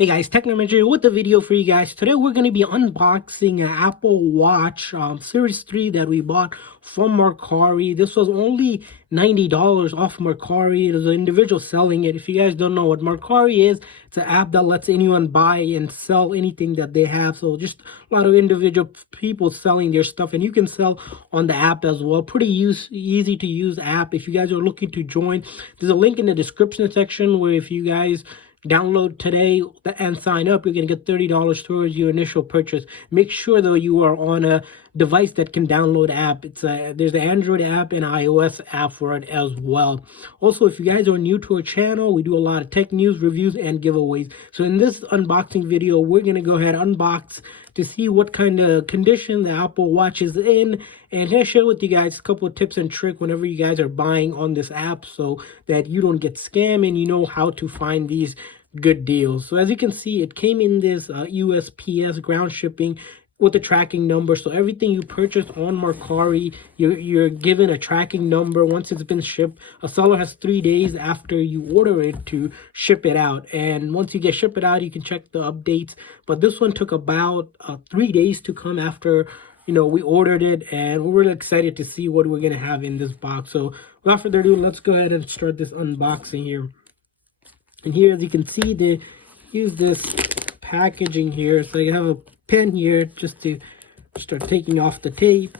Hey guys, Technomeasure here with the video for you guys. Today we're going to be unboxing an Apple Watch Series 3 that we bought from Mercari. This was only $90 off Mercari. There's an individual selling it. If you guys don't know what Mercari is, it's an app that lets anyone buy and sell anything that they have. So just a lot of individual people selling their stuff, and you can sell on the app as well. Pretty easy to use app. If you guys are looking to join, there's a link in the description section where if you guys download today and sign up, you're going to get $30 towards your initial purchase. Make sure though you are on a device that can download app. There's the Android app and iOS app for it as well. Also, if you guys are new to our channel, we do a lot of tech news, reviews, and giveaways. So in this unboxing video, we're going to go ahead and unbox to see what kind of condition the Apple Watch is in, and I'll share with you guys a couple of tips and tricks whenever you guys are buying on this app so that you don't get scammed and you know how to find these good deals. So as you can see, it came in this USPS ground shipping with a tracking number. So everything you purchase on Mercari, you're given a tracking number. Once it's been shipped, a seller has 3 days after you order it to ship it out. And once you ship it out, you can check the updates. But this one took about 3 days to come after we ordered it, and we're really excited to see what we're gonna have in this box. So without further ado, let's go ahead and start this unboxing here. And here, as you can see, they use this packaging here. So you have a pen here just to start taking off the tape.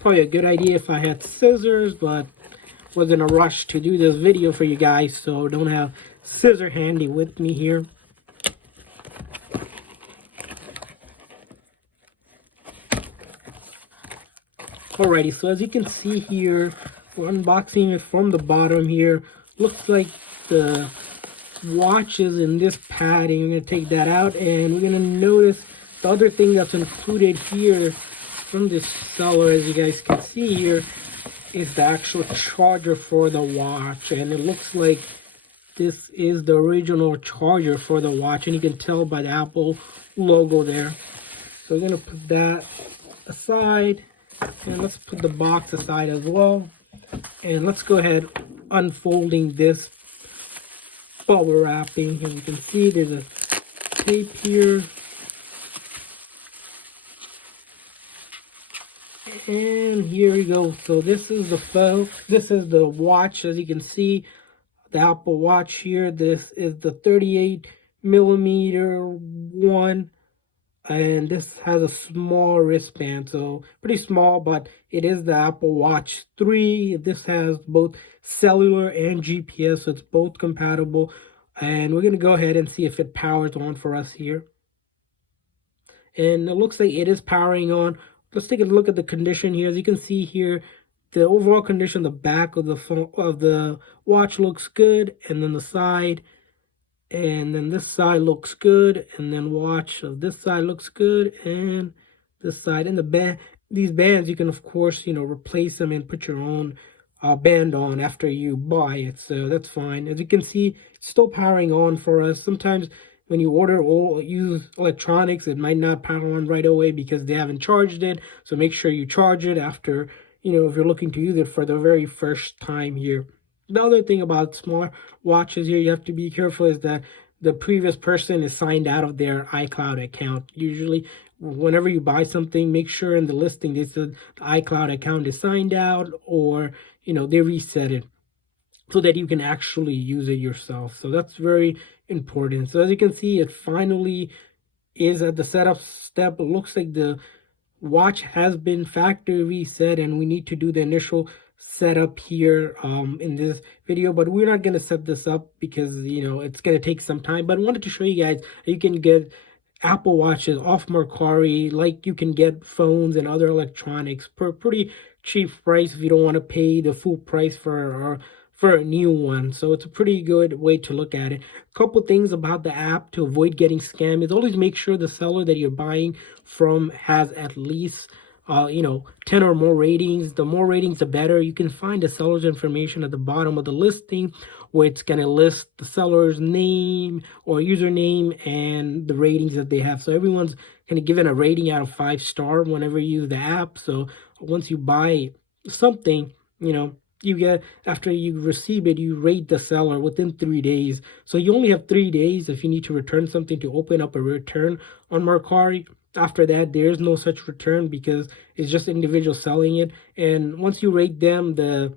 Probably a good idea if I had scissors, but was in a rush to do this video for you guys, so don't have scissor handy with me here. Alrighty, so as you can see here, we're unboxing it from the bottom here. Looks like the watch is in this padding. We're going to take that out, and we're going to notice the other thing that's included here from this seller, as you guys can see here, is the actual charger for the watch. And it looks like this is the original charger for the watch, and you can tell by the Apple logo there. So we're going to put that aside. And let's put the box aside as well. And let's go ahead unfolding this bubble wrapping. As you can see, there's a tape here. And here we go. So this is the watch. As you can see, the Apple Watch here. This is the 38mm one. And this has a small wristband, so pretty small, but it is the Apple Watch 3. This has both cellular and GPS, so it's both compatible. And we're going to go ahead and see if it powers on for us here. And it looks like it is powering on. Let's take a look at the condition here. As you can see here, the overall condition, the back of the phone, of the watch looks good, and then the side. And then this side looks good, and then watch of this side looks good, and this side. And these bands, you can of course replace them and put your own band on after you buy it, so that's fine. As you can see, it's still powering on for us. Sometimes when you order or use electronics, it might not power on right away because they haven't charged it. So make sure you charge it after, if you're looking to use it for the very first time here. The other thing about smart watches here you have to be careful is that the previous person is signed out of their iCloud account. Usually, whenever you buy something, make sure in the listing they said the iCloud account is signed out, or they reset it so that you can actually use it yourself. So that's very important. So as you can see, it finally is at the setup step. It looks like the watch has been factory reset, and we need to do the initial setup here in this video, but we're not going to set this up because it's going to take some time. But I wanted to show you guys you can get Apple Watches off Mercari like you can get phones and other electronics for a pretty cheap price if you don't want to pay the full price for a new one. So it's a pretty good way to look at it. A couple things about the app to avoid getting scammed is always make sure the seller that you're buying from has at least 10 or more ratings. The more ratings, the better. You can find the seller's information at the bottom of the listing, where it's going to list the seller's name or username and the ratings that they have. So everyone's and given a rating out of 5 star whenever you use the app. So once you buy something, you know, you get, after you receive it, you rate the seller within 3 days. So you only have 3 days if you need to return something to open up a return on Mercari. After that, there is no such return because it's just individuals selling it. And once you rate them, the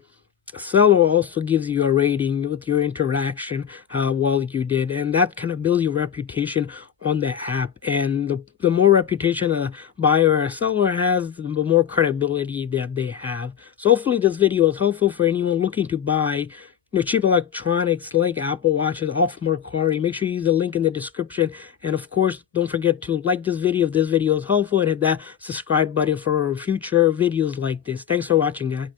seller also gives you a rating with your interaction, how well you did, and that kind of builds your reputation on the app. And the more reputation a buyer or a seller has, the more credibility that they have. So hopefully this video is helpful for anyone looking to buy cheap electronics like Apple Watches off Mercari. Make sure you use the link in the description, and of course don't forget to like this video if this video is helpful, and hit that subscribe button for future videos like this. Thanks for watching, guys.